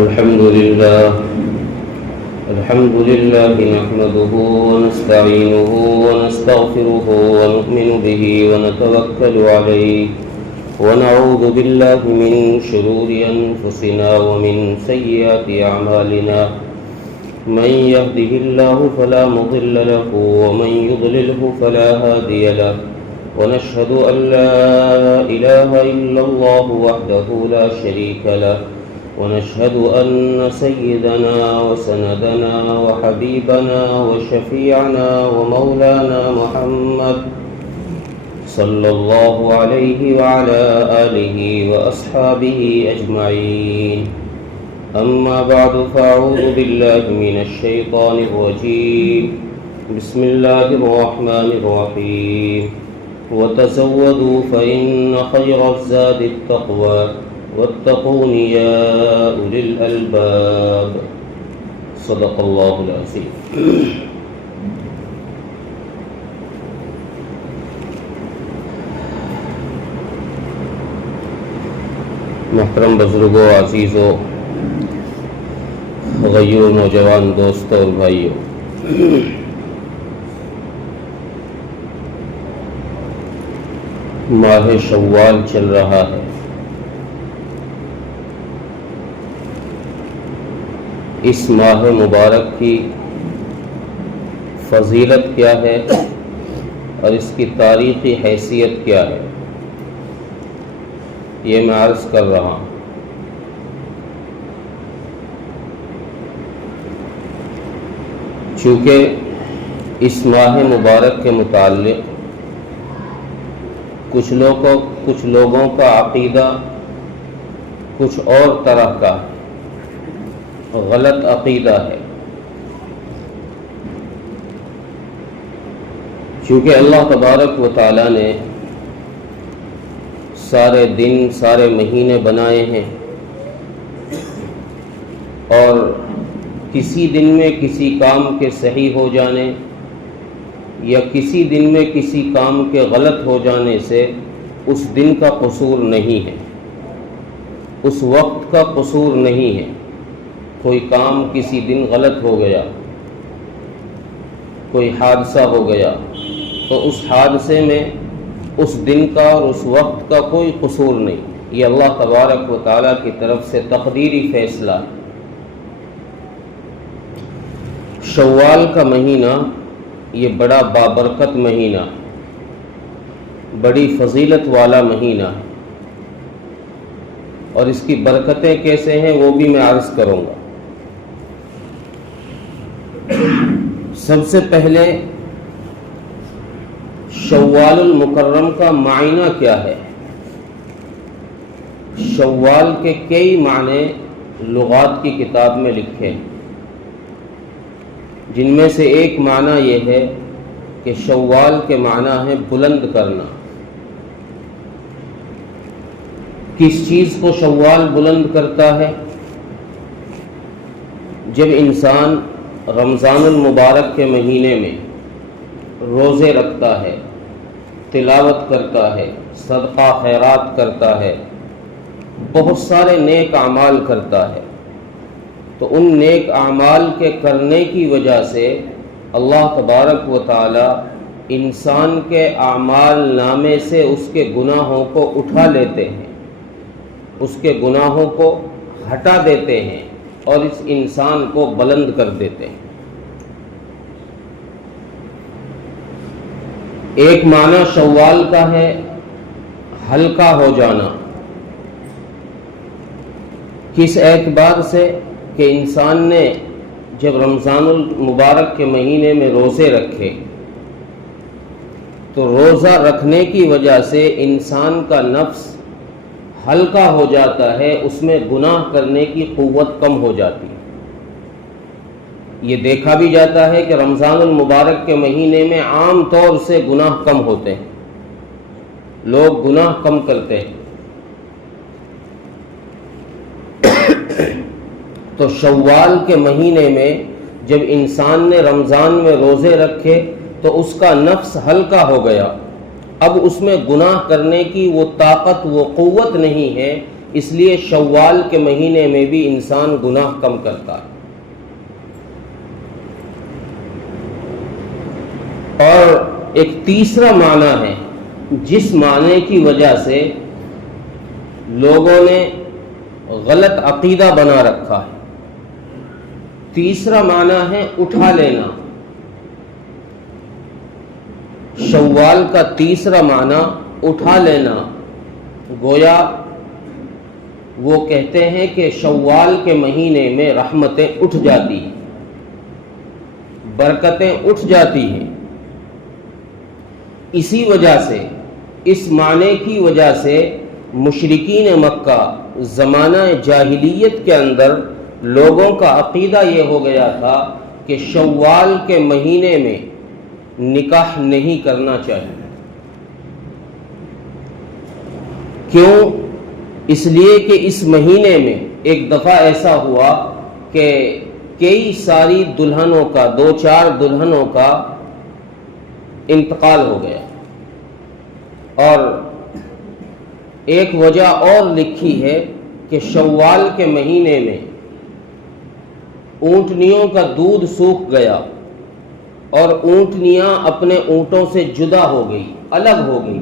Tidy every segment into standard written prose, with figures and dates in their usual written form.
الحمد لله نحمده ونستعينه ونستغفره ونؤمن به ونتوكل عليه ونعوذ بالله من شرور أنفسنا ومن سيئات أعمالنا من يهده الله فلا مضل له ومن يضلله فلا هادي له ونشهد أن لا إله إلا الله وحده لا شريك له ونشهد أن سيدنا وسندنا وحبيبنا وشفيعنا ومولانا محمد صلى الله عليه وعلى آله وأصحابه أجمعين أما بعد فأعوذ بالله من الشيطان الرجيم بسم الله الرحمن الرحيم وتزودوا فإن خير الزاد التقوى واتقون يا أولي الألباب صدق الله العظيم. محترم بزرگوں، عزیزوں، غیور نوجوان دوستوں اور بھائیوں، ماہ شوال چل رہا ہے۔ اس ماہ مبارک کی فضیلت کیا ہے اور اس کی تاریخی حیثیت کیا ہے، یہ میں عرض کر رہا ہوں۔ چونکہ اس ماہ مبارک کے متعلق کچھ لوگوں کا عقیدہ کچھ اور طرح کا غلط عقیدہ ہے۔ چونکہ اللہ تبارک و تعالیٰ نے سارے دن، سارے مہینے بنائے ہیں، اور کسی دن میں کسی کام کے صحیح ہو جانے یا کسی دن میں کسی کام کے غلط ہو جانے سے اس دن کا قصور نہیں ہے، اس وقت کا قصور نہیں ہے۔ کوئی کام کسی دن غلط ہو گیا، کوئی حادثہ ہو گیا، تو اس حادثے میں اس دن کا اور اس وقت کا کوئی قصور نہیں، یہ اللہ تبارک و تعالیٰ کی طرف سے تقدیری فیصلہ ہے۔ شوال کا مہینہ یہ بڑا بابرکت مہینہ، بڑی فضیلت والا مہینہ ہے، اور اس کی برکتیں کیسے ہیں وہ بھی میں عرض کروں گا۔ سب سے پہلے شوال المکرم کا معنی کیا ہے؟ شوال کے کئی معنی لغات کی کتاب میں لکھے ہیں، جن میں سے ایک معنی یہ ہے کہ شوال کے معنی ہے بلند کرنا۔ کس چیز کو شوال بلند کرتا ہے؟ جب انسان رمضان المبارک کے مہینے میں روزے رکھتا ہے، تلاوت کرتا ہے، صدقہ خیرات کرتا ہے، بہت سارے نیک اعمال کرتا ہے، تو ان نیک اعمال کے کرنے کی وجہ سے اللہ تبارک و تعالی انسان کے اعمال نامے سے اس کے گناہوں کو اٹھا لیتے ہیں، اس کے گناہوں کو ہٹا دیتے ہیں اور اس انسان کو بلند کر دیتے ہیں۔ ایک معنی شوال کا ہے ہلکا ہو جانا۔ کس اعتبار سے؟ کہ انسان نے جب رمضان المبارک کے مہینے میں روزے رکھے تو روزہ رکھنے کی وجہ سے انسان کا نفس ہلکا ہو جاتا ہے، اس میں گناہ کرنے کی قوت کم ہو جاتی ہے۔ یہ دیکھا بھی جاتا ہے کہ رمضان المبارک کے مہینے میں عام طور سے گناہ کم ہوتے ہیں، لوگ گناہ کم کرتے ہیں۔ تو شوال کے مہینے میں جب انسان نے رمضان میں روزے رکھے تو اس کا نفس ہلکا ہو گیا، اب اس میں گناہ کرنے کی وہ طاقت، وہ قوت نہیں ہے اس لیے شوال کے مہینے میں بھی انسان گناہ کم کرتا ہے۔ اور ایک تیسرا معنی ہے جس معنی کی وجہ سے لوگوں نے غلط عقیدہ بنا رکھا ہے۔ تیسرا معنی ہے اٹھا لینا۔ شوال کا تیسرا معنی اٹھا لینا، گویا وہ کہتے ہیں کہ شوال کے مہینے میں رحمتیں اٹھ جاتی ہیں، برکتیں اٹھ جاتی ہیں۔ اسی وجہ سے، اس معنی کی وجہ سے مشرکین مکہ زمانہ جاہلیت کے اندر لوگوں کا عقیدہ یہ ہو گیا تھا کہ شوال کے مہینے میں نکاح نہیں کرنا چاہیے۔ کیوں؟ اس لیے کہ اس مہینے میں ایک دفعہ ایسا ہوا کہ کئی ساری دلہنوں کا، 2-4 دلہنوں کا انتقال ہو گیا، اور ایک وجہ اور لکھی ہے کہ شوال کے مہینے میں اونٹنیوں کا دودھ سوکھ گیا اور اونٹنیاں اپنے اونٹوں سے جدا ہو گئی، الگ ہو گئی،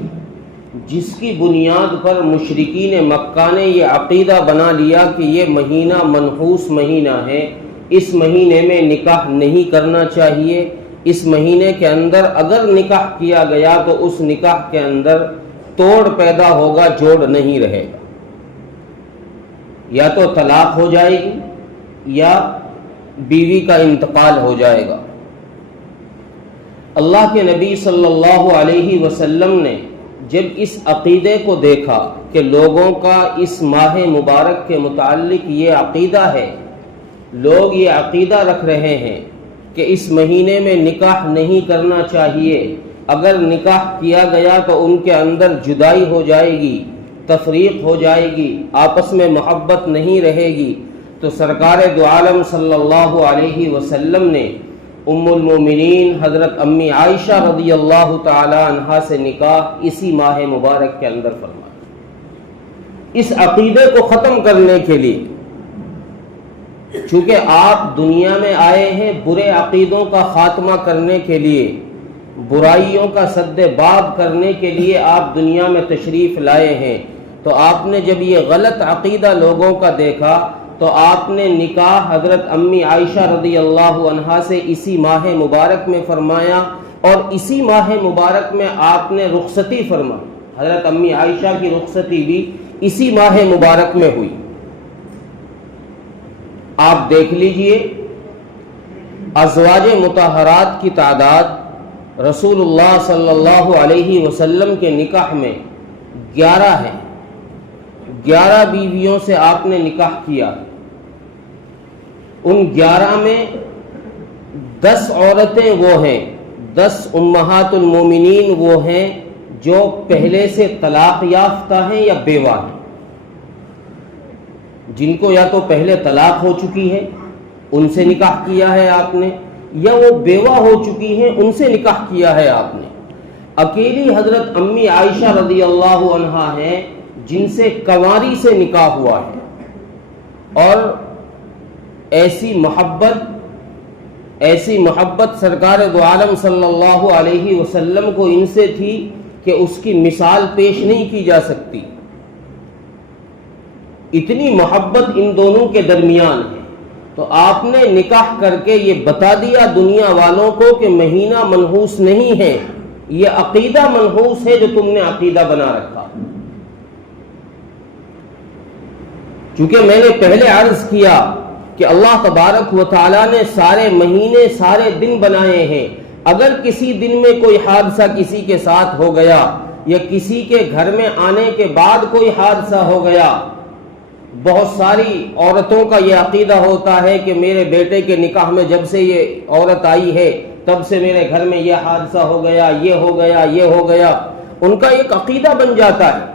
جس کی بنیاد پر مشرکین مکہ نے یہ عقیدہ بنا لیا کہ یہ مہینہ منحوس مہینہ ہے، اس مہینے میں نکاح نہیں کرنا چاہیے، اس مہینے کے اندر اگر نکاح کیا گیا تو اس نکاح کے اندر توڑ پیدا ہوگا، جوڑ نہیں رہے گا، یا تو طلاق ہو جائے گی یا بیوی کا انتقال ہو جائے گا۔ اللہ کے نبی صلی اللہ علیہ وسلم نے جب اس عقیدے کو دیکھا کہ لوگوں کا اس ماہ مبارک کے متعلق یہ عقیدہ ہے، لوگ یہ عقیدہ رکھ رہے ہیں کہ اس مہینے میں نکاح نہیں کرنا چاہیے، اگر نکاح کیا گیا تو ان کے اندر جدائی ہو جائے گی، تفریق ہو جائے گی، آپس میں محبت نہیں رہے گی، تو سرکار دو عالم صلی اللہ علیہ وسلم نے ام المومنین حضرت امی عائشہ رضی اللہ تعالی عنہا سے نکاح اسی ماہ مبارک کے اندر فرمایا، اس عقیدے کو ختم کرنے کے لیے۔ چونکہ آپ دنیا میں آئے ہیں برے عقیدوں کا خاتمہ کرنے کے لیے، برائیوں کا سد باب کرنے کے لیے آپ دنیا میں تشریف لائے ہیں، تو آپ نے جب یہ غلط عقیدہ لوگوں کا دیکھا تو آپ نے نکاح حضرت امی عائشہ رضی اللہ عنہا سے اسی ماہ مبارک میں فرمایا، اور اسی ماہ مبارک میں آپ نے رخصتی فرمائی۔ حضرت امی عائشہ کی رخصتی بھی اسی ماہ مبارک میں ہوئی۔ آپ دیکھ لیجئے، ازواج مطہرات کی تعداد رسول اللہ صلی اللہ علیہ وسلم کے نکاح میں 11 ہے، 11 بیویوں سے آپ نے نکاح کیا۔ ان 11 میں 10 عورتیں وہ ہیں، 10 امہات المومنین وہ ہیں جو پہلے سے طلاق یافتہ ہیں یا بیوہ ہیں، جن کو یا تو پہلے طلاق ہو چکی ہے ان سے نکاح کیا ہے آپ نے، یا وہ بیوہ ہو چکی ہیں ان سے نکاح کیا ہے آپ نے۔ اکیلی حضرت امی عائشہ رضی اللہ عنہا ہیں جن سے کنواری سے نکاح ہوا ہے، اور ایسی محبت سرکار دو عالم صلی اللہ علیہ وسلم کو ان سے تھی کہ اس کی مثال پیش نہیں کی جا سکتی، اتنی محبت ان دونوں کے درمیان ہے۔ تو آپ نے نکاح کر کے یہ بتا دیا دنیا والوں کو کہ مہینہ منحوس نہیں ہے، یہ عقیدہ منحوس ہے جو تم نے عقیدہ بنا رکھا۔ چونکہ میں نے پہلے عرض کیا کہ اللہ تبارک و تعالیٰ نے سارے مہینے، سارے دن بنائے ہیں، اگر کسی دن میں کوئی حادثہ کسی کے ساتھ ہو گیا یا کسی کے گھر میں آنے کے بعد کوئی حادثہ ہو گیا، بہت ساری عورتوں کا یہ عقیدہ ہوتا ہے کہ میرے بیٹے کے نکاح میں جب سے یہ عورت آئی ہے تب سے میرے گھر میں یہ حادثہ ہو گیا، یہ ہو گیا، یہ ہو گیا، ان کا ایک عقیدہ بن جاتا ہے۔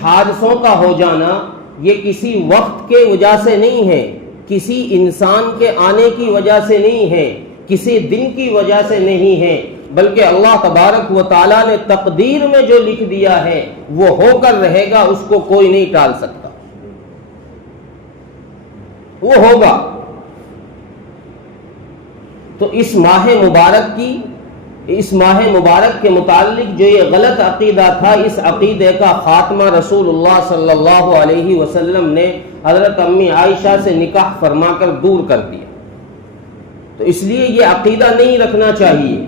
حادثوں کا ہو جانا یہ کسی وقت کے وجہ سے نہیں ہے، کسی انسان کے آنے کی وجہ سے نہیں ہے، کسی دن کی وجہ سے نہیں ہے، بلکہ اللہ تبارک و تعالیٰ نے تقدیر میں جو لکھ دیا ہے وہ ہو کر رہے گا، اس کو کوئی نہیں ٹال سکتا، وہ ہوگا۔ تو اس ماہ مبارک کے متعلق جو یہ غلط عقیدہ تھا، اس عقیدے کا خاتمہ رسول اللہ صلی اللہ علیہ وسلم نے حضرت امی عائشہ سے نکاح فرما کر دور کر دیا۔ تو اس لیے یہ عقیدہ نہیں رکھنا چاہیے،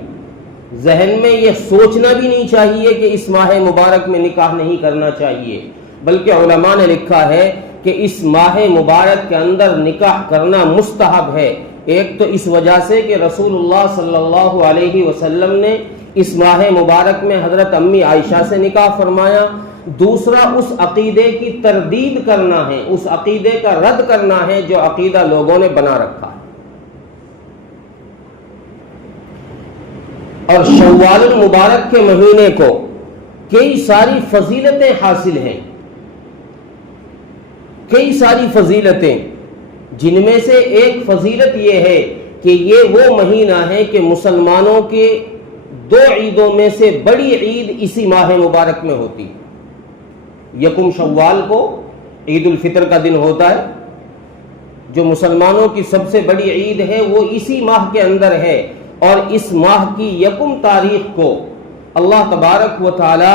ذہن میں یہ سوچنا بھی نہیں چاہیے کہ اس ماہ مبارک میں نکاح نہیں کرنا چاہیے، بلکہ علماء نے لکھا ہے کہ اس ماہ مبارک کے اندر نکاح کرنا مستحب ہے۔ ایک تو اس وجہ سے کہ رسول اللہ صلی اللہ علیہ وسلم نے اس ماہ مبارک میں حضرت امی عائشہ سے نکاح فرمایا، دوسرا اس عقیدے کی تردید کرنا ہے، اس عقیدے کا رد کرنا ہے جو عقیدہ لوگوں نے بنا رکھا ہے۔ اور شوال المبارک کے مہینے کو کئی ساری فضیلتیں حاصل ہیں، کئی ساری فضیلتیں، جن میں سے ایک فضیلت یہ ہے کہ یہ وہ مہینہ ہے کہ مسلمانوں کے دو عیدوں میں سے بڑی عید اسی ماہ مبارک میں ہوتی ہے۔ یکم شوال کو عید الفطر کا دن ہوتا ہے، جو مسلمانوں کی سب سے بڑی عید ہے وہ اسی ماہ کے اندر ہے، اور اس ماہ کی یکم تاریخ کو اللہ تبارک و تعالی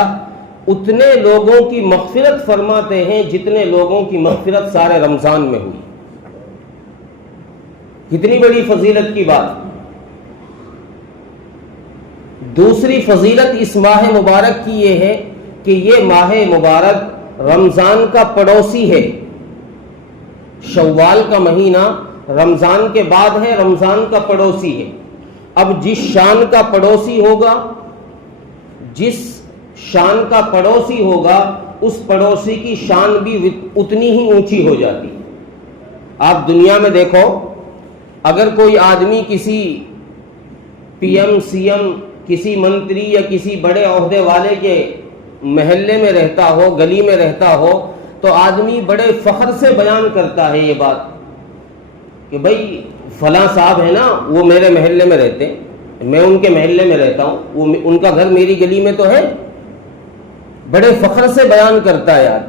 اتنے لوگوں کی مغفرت فرماتے ہیں جتنے لوگوں کی مغفرت سارے رمضان میں ہوئی۔ کتنی بڑی فضیلت کی بات۔ دوسری فضیلت اس ماہ مبارک کی یہ ہے کہ یہ ماہ مبارک رمضان کا پڑوسی ہے۔ شوال کا مہینہ رمضان کے بعد ہے، رمضان کا پڑوسی ہے۔ اب جس شان کا پڑوسی ہوگا، جس شان کا پڑوسی ہوگا، اس پڑوسی کی شان بھی اتنی ہی اونچی ہو جاتی ہے۔ آپ دنیا میں دیکھو، اگر کوئی آدمی کسی پی ایم سی ایم، کسی منتری یا کسی بڑے عہدے والے کے محلے میں رہتا ہو، گلی میں رہتا ہو، تو آدمی بڑے فخر سے بیان کرتا ہے یہ بات کہ بھائی فلاں صاحب ہے نا، وہ میرے محلے میں رہتے ہیں، میں ان کے محلے میں رہتا ہوں، وہ ان کا گھر میری گلی میں تو ہے، بڑے فخر سے بیان کرتا ہے یار۔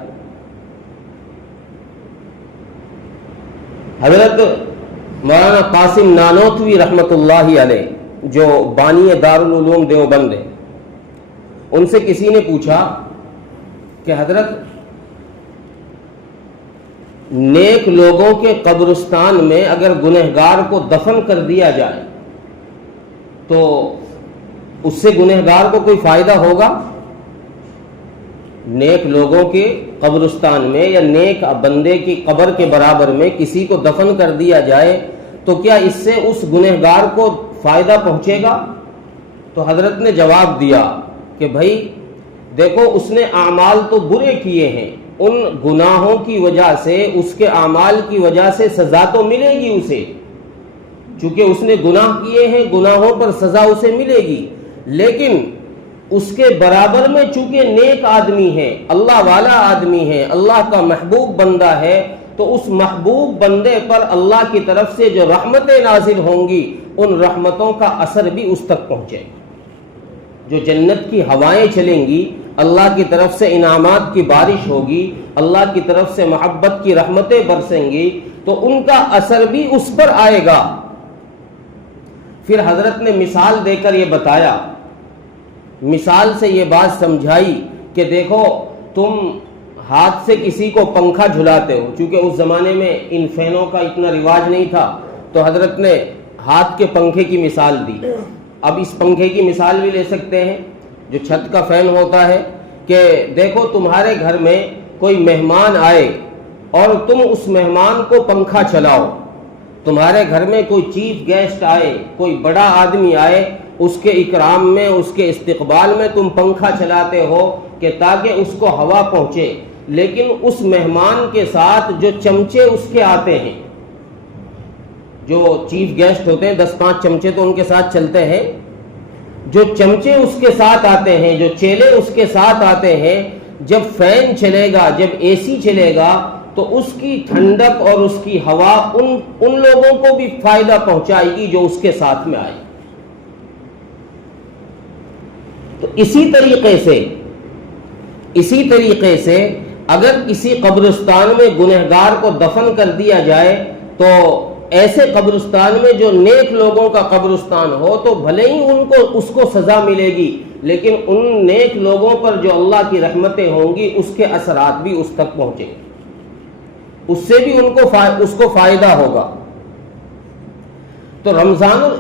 حضرت مولانا قاسم نانوتوی رحمت اللہ علیہ جو بانی دارالعلوم دیوبند ہے، ان سے کسی نے پوچھا کہ حضرت نیک لوگوں کے قبرستان میں اگر گنہگار کو دفن کر دیا جائے تو اس سے گنہگار کو کوئی فائدہ ہوگا؟ نیک لوگوں کے قبرستان میں یا نیک بندے کی قبر کے برابر میں کسی کو دفن کر دیا جائے تو کیا اس سے اس گنہگار کو فائدہ پہنچے گا؟ تو حضرت نے جواب دیا کہ بھائی دیکھو، اس نے اعمال تو برے کیے ہیں، ان گناہوں کی وجہ سے، اس کے اعمال کی وجہ سے سزا تو ملے گی اسے، چونکہ اس نے گناہ کیے ہیں، گناہوں پر سزا اسے ملے گی، لیکن اس کے برابر میں چونکہ نیک آدمی ہے، اللہ والا آدمی ہے، اللہ کا محبوب بندہ ہے، تو اس محبوب بندے پر اللہ کی طرف سے جو رحمتیں نازل ہوں گی، ان رحمتوں کا اثر بھی اس تک پہنچے گا۔ جو جنت کی ہوائیں چلیں گی، اللہ کی طرف سے انعامات کی بارش ہوگی، اللہ کی طرف سے محبت کی رحمتیں برسیں گی، تو ان کا اثر بھی اس پر آئے گا۔ پھر حضرت نے مثال دے کر یہ بتایا، مثال سے یہ بات سمجھائی کہ دیکھو، تم ہاتھ سے کسی کو پنکھا جھلاتے ہو، چونکہ اس زمانے میں ان فینوں کا اتنا رواج نہیں تھا، تو حضرت نے ہاتھ کے پنکھے کی مثال دی۔ اب اس پنکھے کی مثال بھی لے سکتے ہیں جو چھت کا فین ہوتا ہے، کہ دیکھو تمہارے گھر میں کوئی مہمان آئے اور تم اس مہمان کو پنکھا چلاؤ، تمہارے گھر میں کوئی چیف گیسٹ آئے، کوئی بڑا آدمی آئے، اس کے اکرام میں، اس کے استقبال میں تم پنکھا چلاتے ہو کہ تاکہ اس کو ہوا پہنچے، لیکن اس مہمان کے ساتھ جو چمچے اس کے آتے ہیں، جو چیف گیسٹ ہوتے ہیں 10-5 چمچے تو ان کے ساتھ چلتے ہیں، جو چمچے اس کے ساتھ آتے ہیں، جو چیلے اس کے ساتھ آتے ہیں، جب فین چلے گا، جب اے سی چلے گا، تو اس کی ٹھنڈک اور اس کی ہوا ان لوگوں کو بھی فائدہ پہنچائے گی جو اس کے ساتھ میں آئے۔ تو اسی طریقے سے اگر کسی قبرستان میں گنہگار کو دفن کر دیا جائے تو ایسے قبرستان میں جو نیک لوگوں کا قبرستان ہو تو بھلے ہی اس کو سزا ملے گی، لیکن ان نیک لوگوں پر جو اللہ کی رحمتیں ہوں گی اس کے اثرات بھی اس تک پہنچیں گے، اس سے بھی اس کو فائدہ ہوگا۔ تو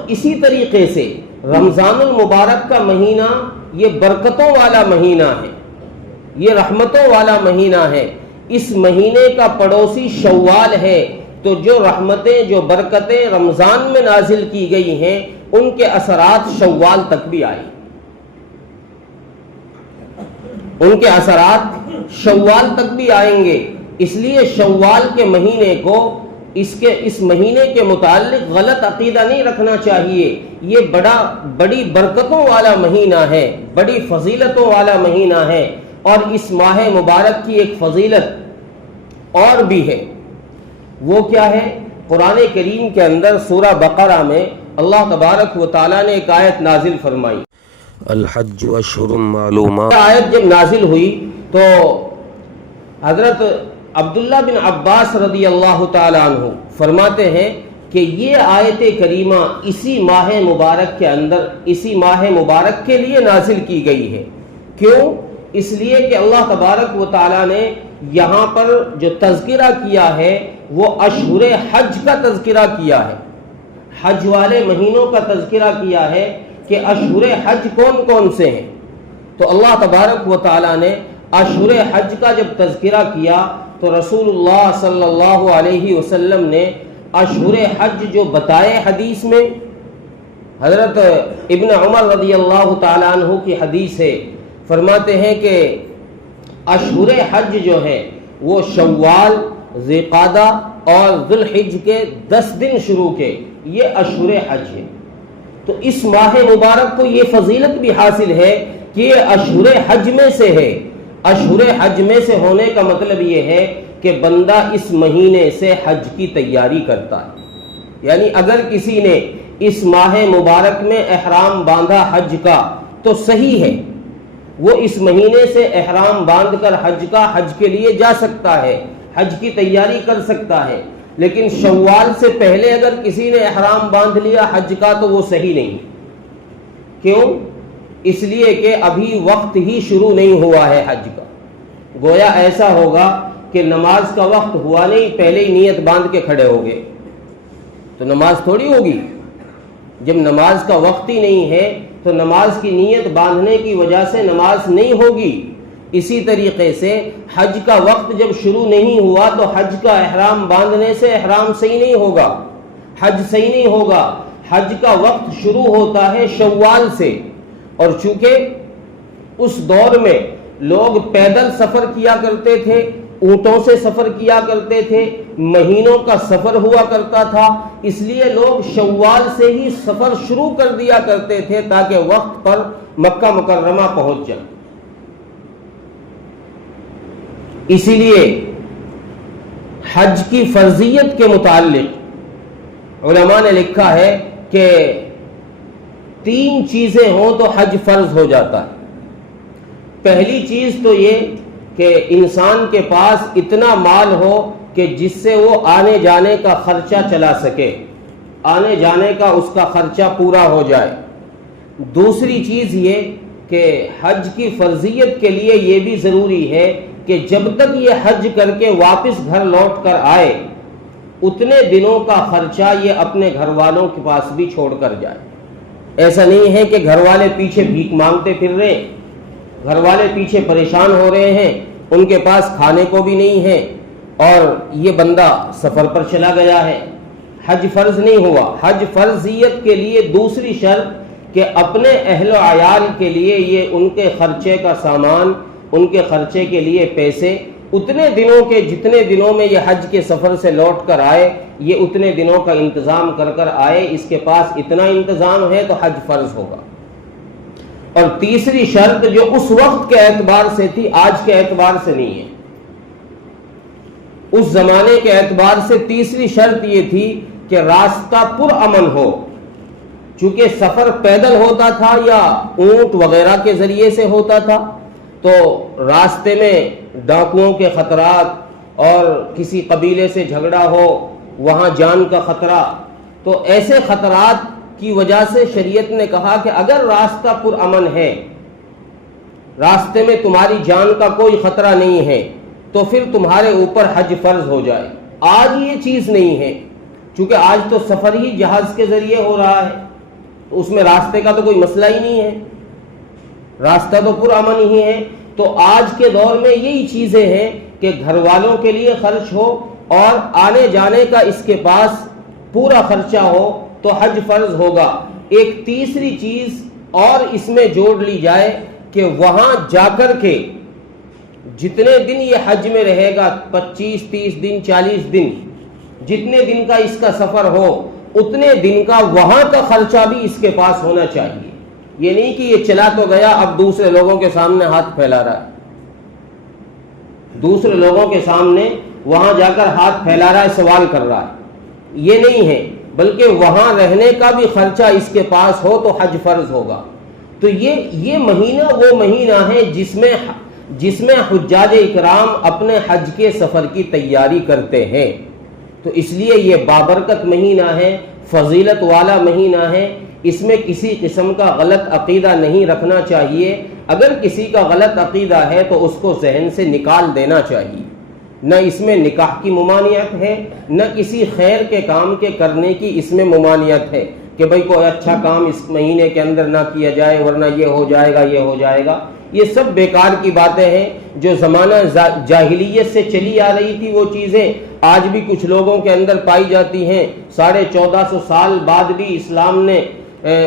اسی طریقے سے رمضان المبارک کا مہینہ یہ برکتوں والا مہینہ ہے، یہ رحمتوں والا مہینہ ہے۔ اس مہینے کا پڑوسی شوال ہے، تو جو رحمتیں جو برکتیں رمضان میں نازل کی گئی ہیں ان کے اثرات شوال تک بھی آئیں، ان کے اثرات شوال تک بھی آئیں گے۔ اس لیے شوال کے مہینے کو اس مہینے کے متعلق غلط عقیدہ نہیں رکھنا چاہیے۔ یہ بڑی برکتوں والا مہینہ ہے، بڑی فضیلتوں والا مہینہ ہے، اور اس ماہ مبارک کی ایک فضیلت اور بھی ہے۔ وہ کیا ہے؟ قرآن کریم کے اندر سورہ بقرہ میں اللہ تبارک و تعالیٰ نے ایک آیت نازل فرمائی، الحج اشہر معلومات۔ آیت جب نازل ہوئی تو حضرت عبداللہ بن عباس رضی اللہ تعالیٰ عنہ فرماتے ہیں کہ یہ آیت کریمہ اسی ماہ مبارک کے اندر، اسی ماہ مبارک کے لیے نازل کی گئی ہے۔ کیوں؟ اس لیے کہ اللہ تبارک و تعالیٰ نے یہاں پر جو تذکرہ کیا ہے وہ اشہر حج کا تذکرہ کیا ہے، حج والے مہینوں کا تذکرہ کیا ہے کہ اشہر حج کون کون سے ہیں۔ تو اللہ تبارک و تعالیٰ نے اشہر حج کا جب تذکرہ کیا تو رسول اللہ صلی اللہ علیہ وسلم نے اشہر حج جو بتائے حدیث میں، حضرت ابن عمر رضی اللہ تعالیٰ عنہ کی حدیث ہے، فرماتے ہیں کہ اشہر حج جو ہے وہ شوال، ذوالقعدہ اور ذوالحج کے 10 دن شروع کے، یہ اشہر حج ہے۔ تو اس ماہ مبارک کو یہ فضیلت بھی حاصل ہے کہ یہ اشہر حج میں سے ہے۔ اشہر حج میں سے ہونے کا مطلب یہ ہے کہ بندہ اس مہینے سے حج کی تیاری کرتا ہے، یعنی اگر کسی نے اس ماہ مبارک میں احرام باندھا حج کا تو صحیح ہے، وہ اس مہینے سے احرام باندھ کر حج کے لیے جا سکتا ہے، حج کی تیاری کر سکتا ہے۔ لیکن شوال سے پہلے اگر کسی نے احرام باندھ لیا حج کا تو وہ صحیح نہیں۔ کیوں؟ اس لیے کہ ابھی وقت ہی شروع نہیں ہوا ہے حج کا۔ گویا ایسا ہوگا کہ نماز کا وقت ہوا نہیں، پہلے ہی نیت باندھ کے کھڑے ہو گئے تو نماز تھوڑی ہوگی۔ جب نماز کا وقت ہی نہیں ہے تو نماز کی نیت باندھنے کی وجہ سے نماز نہیں ہوگی۔ اسی طریقے سے حج کا وقت جب شروع نہیں ہوا تو حج کا احرام باندھنے سے احرام صحیح نہیں ہوگا، حج صحیح نہیں ہوگا۔ حج کا وقت شروع ہوتا ہے شوال سے، اور چونکہ اس دور میں لوگ پیدل سفر کیا کرتے تھے، اونٹوں سے سفر کیا کرتے تھے، مہینوں کا سفر ہوا کرتا تھا، اس لیے لوگ شوال سے ہی سفر شروع کر دیا کرتے تھے تاکہ وقت پر مکہ مکرمہ پہنچ جائے۔ اسی لیے حج کی فرضیت کے متعلق علماء نے لکھا ہے کہ 3 چیزیں ہوں تو حج فرض ہو جاتا ہے۔ پہلی چیز تو یہ کہ انسان کے پاس اتنا مال ہو کہ جس سے وہ آنے جانے کا خرچہ چلا سکے، آنے جانے کا اس کا خرچہ پورا ہو جائے۔ دوسری چیز یہ کہ حج کی فرضیت کے لیے یہ بھی ضروری ہے کہ جب تک یہ حج کر کے واپس گھر لوٹ کر آئے اتنے دنوں کا خرچہ یہ اپنے گھر والوں کے پاس بھی چھوڑ کر جائے۔ ایسا نہیں ہے کہ گھر والے پیچھے بھیک مانگتے پھر رہے ہیں، گھر والے پیچھے پریشان ہو رہے ہیں، ان کے پاس کھانے کو بھی نہیں ہے اور یہ بندہ سفر پر چلا گیا ہے، حج فرض نہیں ہوا۔ حج فرضیت کے لیے دوسری شرط کہ اپنے اہل و عیال کے لیے یہ ان کے خرچے کا سامان، ان کے خرچے کے لیے پیسے اتنے دنوں کے، جتنے دنوں میں یہ حج کے سفر سے لوٹ کر آئے یہ اتنے دنوں کا انتظام کر کر آئے، اس کے پاس اتنا انتظام ہے تو حج فرض ہوگا۔ اور تیسری شرط جو اس وقت کے اعتبار سے تھی، آج کے اعتبار سے نہیں ہے، اس زمانے کے اعتبار سے تیسری شرط یہ تھی کہ راستہ پر امن ہو، چونکہ سفر پیدل ہوتا تھا یا اونٹ وغیرہ کے ذریعے سے ہوتا تھا، تو راستے میں ڈاکوؤں کے خطرات اور کسی قبیلے سے جھگڑا ہو، وہاں جان کا خطرہ، تو ایسے خطرات کی وجہ سے شریعت نے کہا کہ اگر راستہ پرامن ہے، راستے میں تمہاری جان کا کوئی خطرہ نہیں ہے، تو پھر تمہارے اوپر حج فرض ہو جائے۔ آج یہ چیز نہیں ہے، چونکہ آج تو سفر ہی جہاز کے ذریعے ہو رہا ہے، تو اس میں راستے کا تو کوئی مسئلہ ہی نہیں ہے، راستہ تو پرامن ہی ہے۔ تو آج کے دور میں یہی چیزیں ہیں کہ گھر والوں کے لیے خرچ ہو اور آنے جانے کا اس کے پاس پورا خرچہ ہو تو حج فرض ہوگا۔ ایک تیسری چیز اور اس میں جوڑ لی جائے کہ وہاں جا کر کے جتنے دن یہ حج میں رہے گا، 25 30 دن 40 دن، جتنے دن کا اس کا سفر ہو اتنے دن کا وہاں کا خرچہ بھی اس کے پاس ہونا چاہیے۔ یہ نہیں کہ یہ چلا تو گیا اب دوسرے لوگوں کے سامنے ہاتھ پھیلا رہا ہے، دوسرے لوگوں کے سامنے وہاں جا کر ہاتھ پھیلا رہا ہے، سوال کر رہا ہے، یہ نہیں ہے، بلکہ وہاں رہنے کا بھی خرچہ اس کے پاس ہو تو حج فرض ہوگا۔ تو یہ مہینہ وہ مہینہ ہے جس میں حجاج اکرام اپنے حج کے سفر کی تیاری کرتے ہیں، تو اس لیے یہ بابرکت مہینہ ہے، فضیلت والا مہینہ ہے۔ اس میں کسی قسم کا غلط عقیدہ نہیں رکھنا چاہیے، اگر کسی کا غلط عقیدہ ہے تو اس کو ذہن سے نکال دینا چاہیے۔ نہ اس میں نکاح کی ممانعت ہے، نہ کسی خیر کے کام کے کرنے کی اس میں ممانعت ہے کہ بھئی کوئی اچھا کام اس مہینے کے اندر نہ کیا جائے ورنہ یہ ہو جائے گا، یہ ہو جائے گا۔ یہ سب بیکار کی باتیں ہیں جو زمانہ جاہلیت سے چلی آ رہی تھی، وہ چیزیں آج بھی کچھ لوگوں کے اندر پائی جاتی ہیں۔ 1450 سال بعد بھی اسلام نے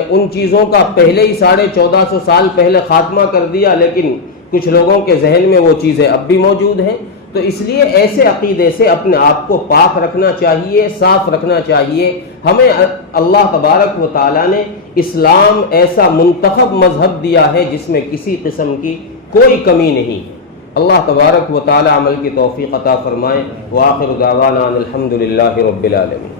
ان چیزوں کا پہلے ہی 1450 سال پہلے خاتمہ کر دیا، لیکن کچھ لوگوں کے ذہن میں وہ چیزیں اب بھی موجود ہیں۔ تو اس لیے ایسے عقیدے سے اپنے آپ کو پاک رکھنا چاہیے، صاف رکھنا چاہیے۔ ہمیں اللہ تبارک و تعالیٰ نے اسلام ایسا منتخب مذہب دیا ہے جس میں کسی قسم کی کوئی کمی نہیں۔ اللہ تبارک و تعالیٰ عمل کی توفیق عطا فرمائے۔ وآخر دعوانا ان الحمد للہ رب العالمین۔